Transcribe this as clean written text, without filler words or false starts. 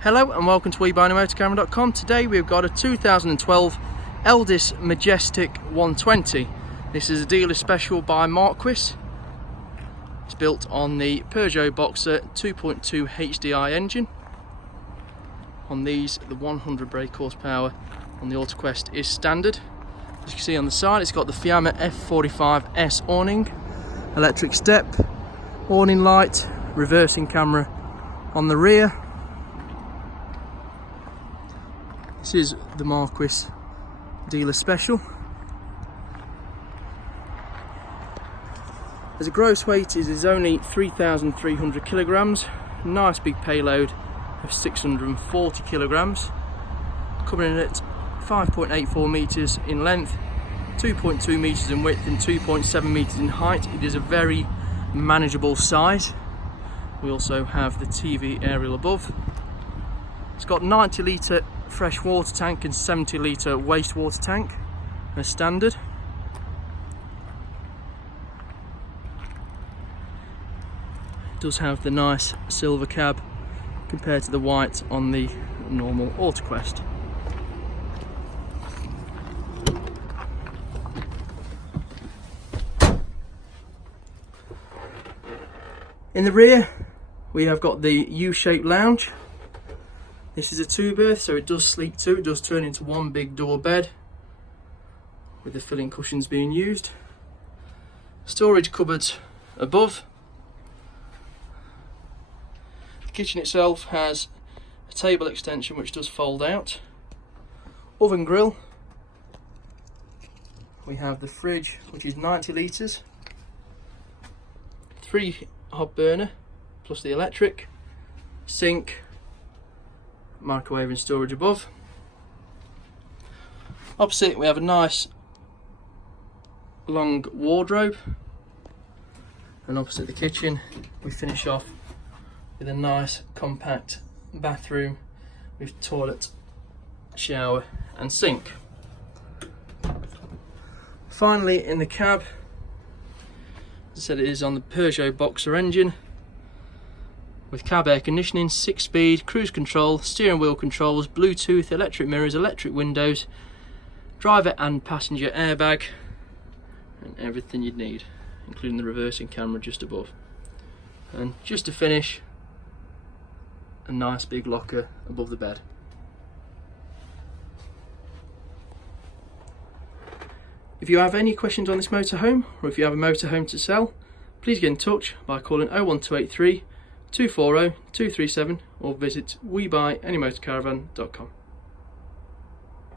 Hello and welcome to WeBuyAnyMotorcaravan.com. Today we've got a 2012 Elddis Majestic 120. This is a dealer special by Marquis. It's built on the Peugeot Boxer 2.2 HDI engine. On these, the 100 brake horsepower on the AutoQuest is standard. As you can see on the side, it's got the Fiamma F45S awning, electric step, awning light, reversing camera on the rear. This is the Marquis dealer special. As a gross weight is only 3,300 kilograms. Nice big payload of 640 kilograms. Coming in at 5.84 meters in length, 2.2 meters in width and 2.7 meters in height. It is a very manageable size. We also have the TV aerial above. It's got 90 litre fresh water tank and 70 litre wastewater tank as standard. It does have the nice silver cab compared to the white on the normal AutoQuest. In the rear we have got the U-shaped lounge. This is a two-berth, so it does sleep too. It does turn into one big double bed with the filling cushions being used. Storage cupboards above. The kitchen itself has a table extension which does fold out. Oven grill. We have the fridge, which is 90 litres. 3 hob burner plus the electric. Sink. Microwave and storage above. Opposite we have a nice long wardrobe, and opposite the kitchen we finish off with a nice compact bathroom with toilet, shower and sink. Finally, in the cab, as I said, it is on the Peugeot Boxer engine with cab air conditioning, 6-speed, cruise control, steering wheel controls, Bluetooth, electric mirrors, electric windows, driver and passenger airbag, and everything you'd need, including the reversing camera just above. And just to finish, a nice big locker above the bed. If you have any questions on this motorhome, or if you have a motorhome to sell, please get in touch by calling 01283 240 237 or visit WeBuyAnyMotorcaravan.com.